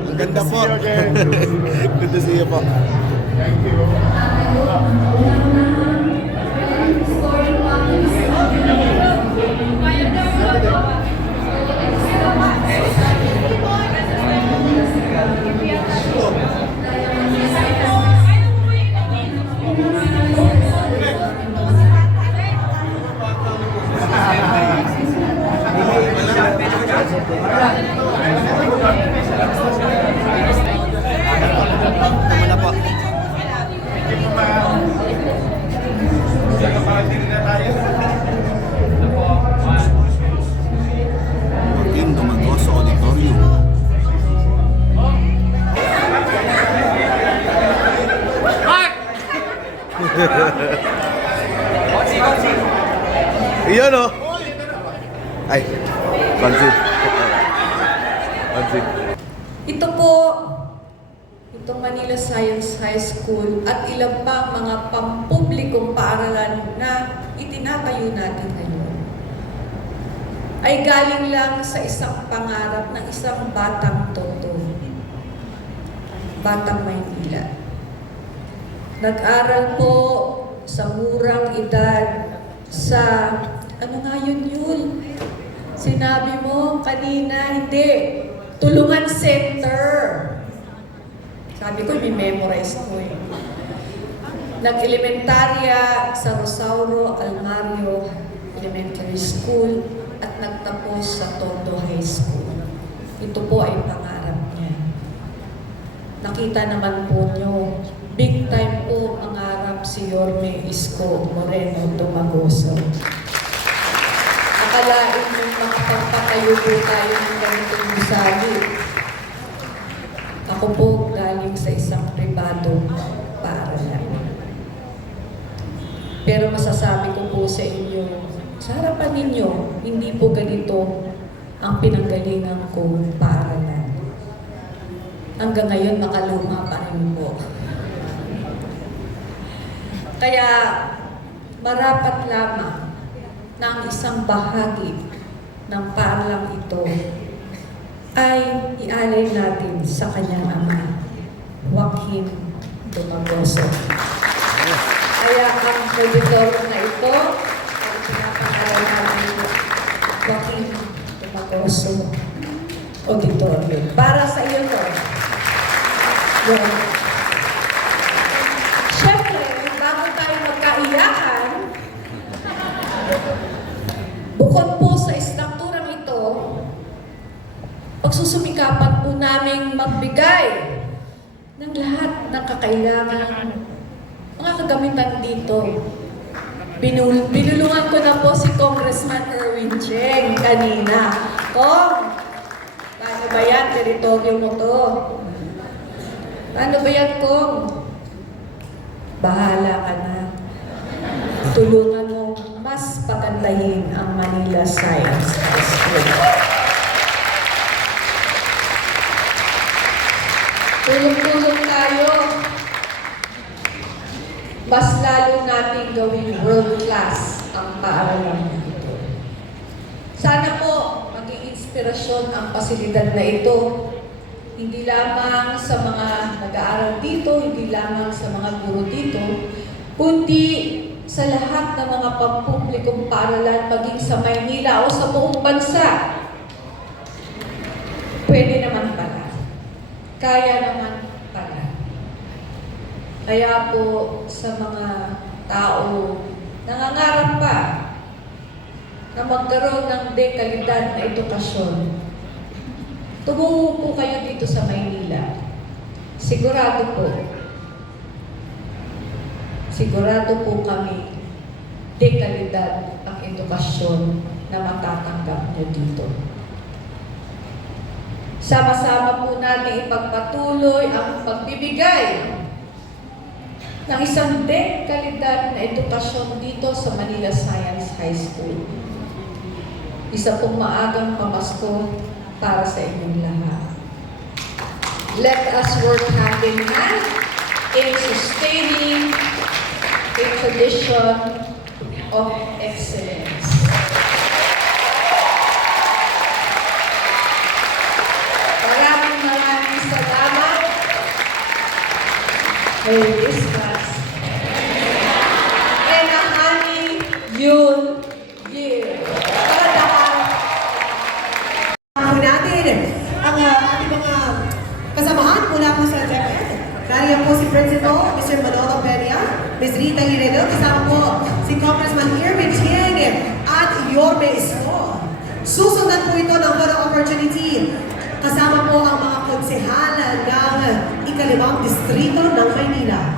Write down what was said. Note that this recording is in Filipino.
Ang ganda po. Good to see you po. Wala Iyan o. Ay, pansin. Pansin. Ito po, itong Manila Science High School at ilang pa mga pampublikong paaralan na itinatayo natin ngayon ay galing lang sa isang pangarap ng isang batang toto, batang Maynila. Nag-aral po sa murang edad sa, ano nga yun yun? Sinabi mo kanina, hindi. Tulungan Center. Sabi ko, may-memorize ko eh. Nag-elementarya sa Rosauro Almario Elementary School at nagtapos sa Tondo High School. Ito po ay pangarap niya. Nakita naman po nyo, big time po mangarap si Yorme Isko Moreno Tumagoso. Akalain mo makapagpatayo po tayo ng ganitong gusali. Ako po galing sa isang pribado paaralan. Pero masasabi ko po sa inyo, sa harapan ninyo, hindi po ganito ang pinanggalingan ko paaralan. Hanggang ngayon, makaluma pa rin po. Kaya, marapat lamang ang isang bahagi ng paaralang ito ay ialay natin sa kanyang ama, Joaquin Dumagoso. Kaya ang auditor na ito ay pinapakalan natin Joaquin Dumagoso Auditorium. Para sa iyo to. Yun. Ng lahat ng kakailangan mga kagamitan dito. Binul binulungan ko na po si Congressman Erwin Cheng kanina. Kong, paano ba yan? Teritoryo mo to. Paano ba yan, Kong? Bahala ka na. Tulungan mo mas pagandahin ang Manila Science School. Tulong-tulong tayo. Mas lalo natin gawing world class ang paaralan na ito. Sana po maging inspirasyon ang pasilidad na ito. Hindi lamang sa mga nag-aaral dito, hindi lamang sa mga guro dito, kundi sa lahat ng mga pampublikong paaralan maging sa Maynila o sa buong bansa. Pwede naman pala. Kaya naman. Kaya po sa mga tao nangangarap pa na magkaroon ng dekalidad na edukasyon, tumungo po kayo dito sa Maynila. Sigurado po, sigurado po kami dekalidad ang edukasyon na matatanggap niyo dito. Sama-sama po natin ipagpatuloy ang pagbibigay ng isang deng kalidad na edukasyon dito sa Manila Science High School. Isa pong maagang pamasko para sa inyong lahat. Let us work hand in hand in sustaining a tradition of excellence. Maraming maraming salamat. May this natin ang uh, ating mga kasamahan mula po sa DepEd. Nariyan po si Principal, Mr. Manolo Peña, Ms. Rita Iredo, kasama po si Congressman Irvin Tieng at Yorme Isko. Susundan po ito ng photo opportunity. Kasama po ang mga konsehal ng ikalimang distrito ng Maynila.